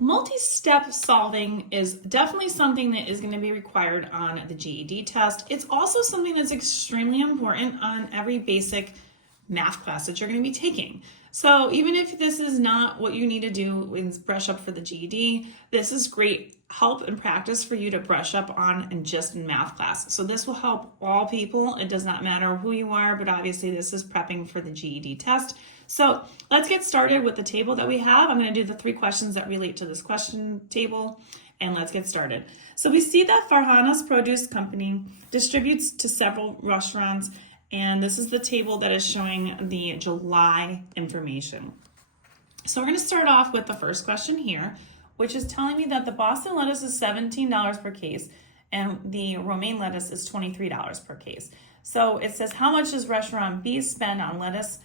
Multi-step solving is definitely something that is going to be required on the GED test. It's also something that's extremely important on every basic math class that you're going to be taking. So even if this is not what you need to do in brush up for the GED, this is great help and practice for you to brush up on and just in math class. So this will help all people. It does not matter who you are, but obviously this is prepping for the GED test. So let's get started with the table that we have. I'm going to do the 3 questions that relate to this question table, and let's get started. So we see that Farhana's Produce Company distributes to several restaurants, and this is the table that is showing the July information. So we're going to start off with the first question here, which is telling me that the Boston lettuce is $17 per case and the romaine lettuce is $23 per case. So it says, how much does restaurant B spend on lettuce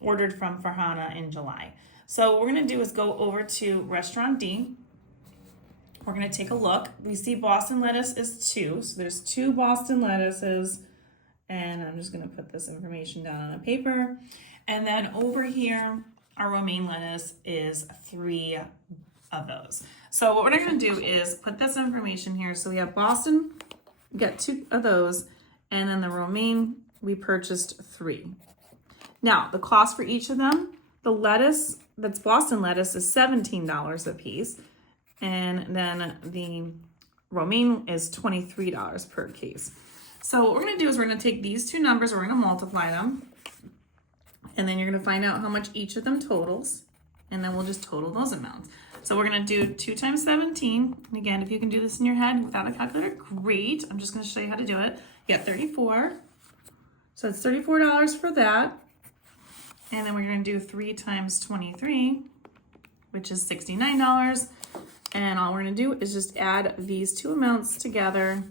ordered from Farhana in July? So what we're going to do is go over to restaurant D. We're going to take a look. We see Boston lettuce is 2. So there's 2 Boston lettuces. And I'm just going to put this information down on a paper. And then over here, our romaine lettuce is 3 of those. So what we're going to do is put this information here. So we have Boston, we got 2 of those. And then the romaine, we purchased 3. Now, the cost for each of them, the lettuce, that's Boston lettuce, is $17 a piece. And then the romaine is $23 per case. So what we're going to do is we're going to take these 2 numbers, we're going to multiply them. And then you're going to find out how much each of them totals. And then we'll just total those amounts. So we're going to do 2 times 17. And again, if you can do this in your head without a calculator, great. I'm just going to show you how to do it. You get 34. So it's $34 for that. And then we're going to do 3 times 23, which is $69. And all we're going to do is just add these 2 amounts together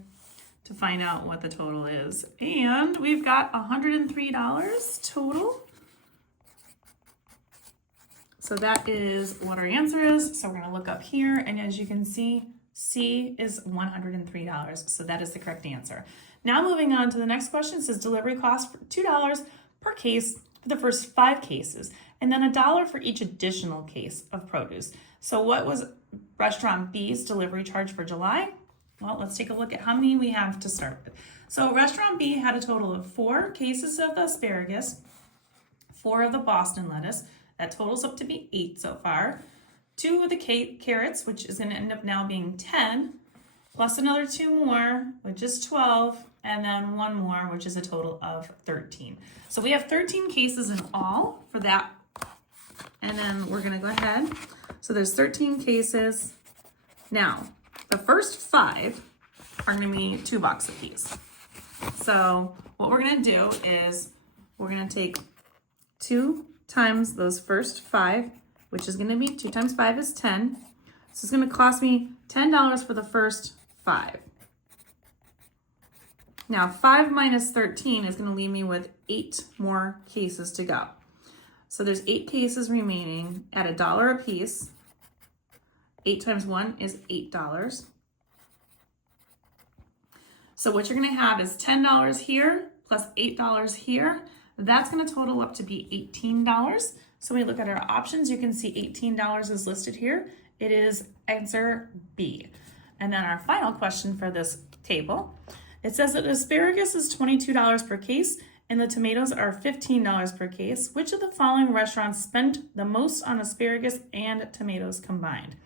to find out what the total is. And we've got $103 total. So that is what our answer is. So we're going to look up here, and as you can see, C is $103. So that is the correct answer. Now moving on to the next question, it says delivery cost $2 per case for the first 5 cases, and then $1 for each additional case of produce. So what was restaurant B's delivery charge for July? Well, let's take a look at how many we have to start with. So restaurant B had a total of 4 cases of the asparagus, 4 of the Boston lettuce. That totals up to be 8 so far. 2 of the carrots, which is going to end up now being 10, plus another 2 more, which is 12, and then 1 more, which is a total of 13. So we have 13 cases in all for that. And then we're going to go ahead. So there's 13 cases. Now, the first 5 are going to be $2 a piece. So what we're going to do is we're going to take 2 times those first 5, which is going to be 2 times 5 is 10. So it's going to cost me $10 for the first 5. Now 5 minus 13 is going to leave me with 8 more cases to go. So there's 8 cases remaining at $1 a piece. 8 times 1 is $8. So what you're going to have is $10 here plus $8 here. That's going to total up to be $18. So when we look at our options, you can see $18 is listed here. It is answer B. And then our final question for this table, it says that asparagus is $22 per case and the tomatoes are $15 per case. Which of the following restaurants spent the most on asparagus and tomatoes combined?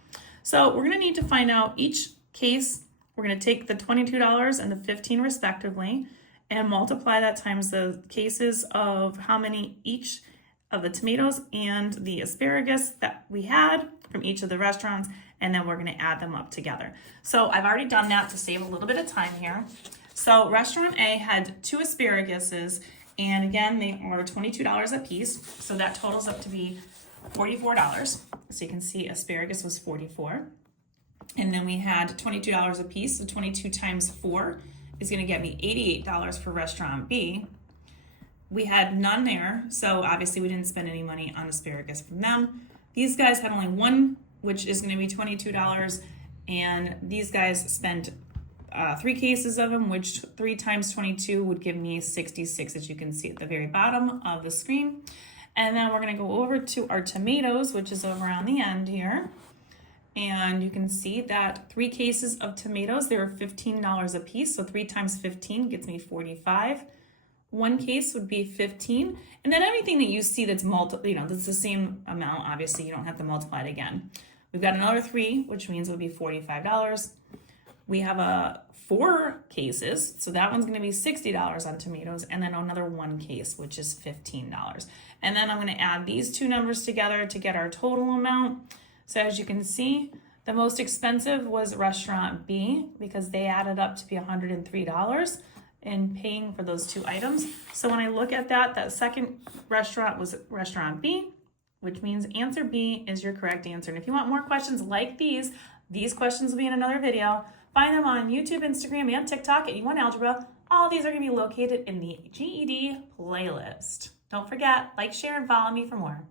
So we're going to need to find out each case. We're going to take the $22 and the $15 respectively and multiply that times the cases of how many each of the tomatoes and the asparagus that we had from each of the restaurants, and then we're going to add them up together. So I've already done that to save a little bit of time here. So restaurant A had 2 asparaguses, and again, they are $22 a piece. So that totals up to be $44. So you can see asparagus was $44. And then we had $22 a piece, so 22 times 4 is going to get me $88 for restaurant B. We had none there, so obviously we didn't spend any money on asparagus from them. These guys had only 1, which is going to be $22, and these guys spent 3 cases of them, which 3 times 22 would give me 66, as you can see at the very bottom of the screen. And then we're gonna go over to our tomatoes, which is over on the end here. And you can see that 3 cases of tomatoes, they were $15 a piece. So 3 times 15 gets me 45. 1 case would be 15. And then anything that you see that's that's the same amount, obviously you don't have to multiply it again. We've got another 3, which means it would be $45. We have 4 cases, so that one's gonna be $60 on tomatoes, and then another 1 case, which is $15. And then I'm gonna add these 2 numbers together to get our total amount. So as you can see, the most expensive was restaurant B because they added up to be $103 in paying for those 2 items. So when I look at that second restaurant was restaurant B, which means answer B is your correct answer. And if you want more questions like these questions will be in another video. Find them on YouTube, Instagram, and TikTok at E1 Algebra. All these are gonna be located in the GED playlist. Don't forget, like, share, and follow me for more.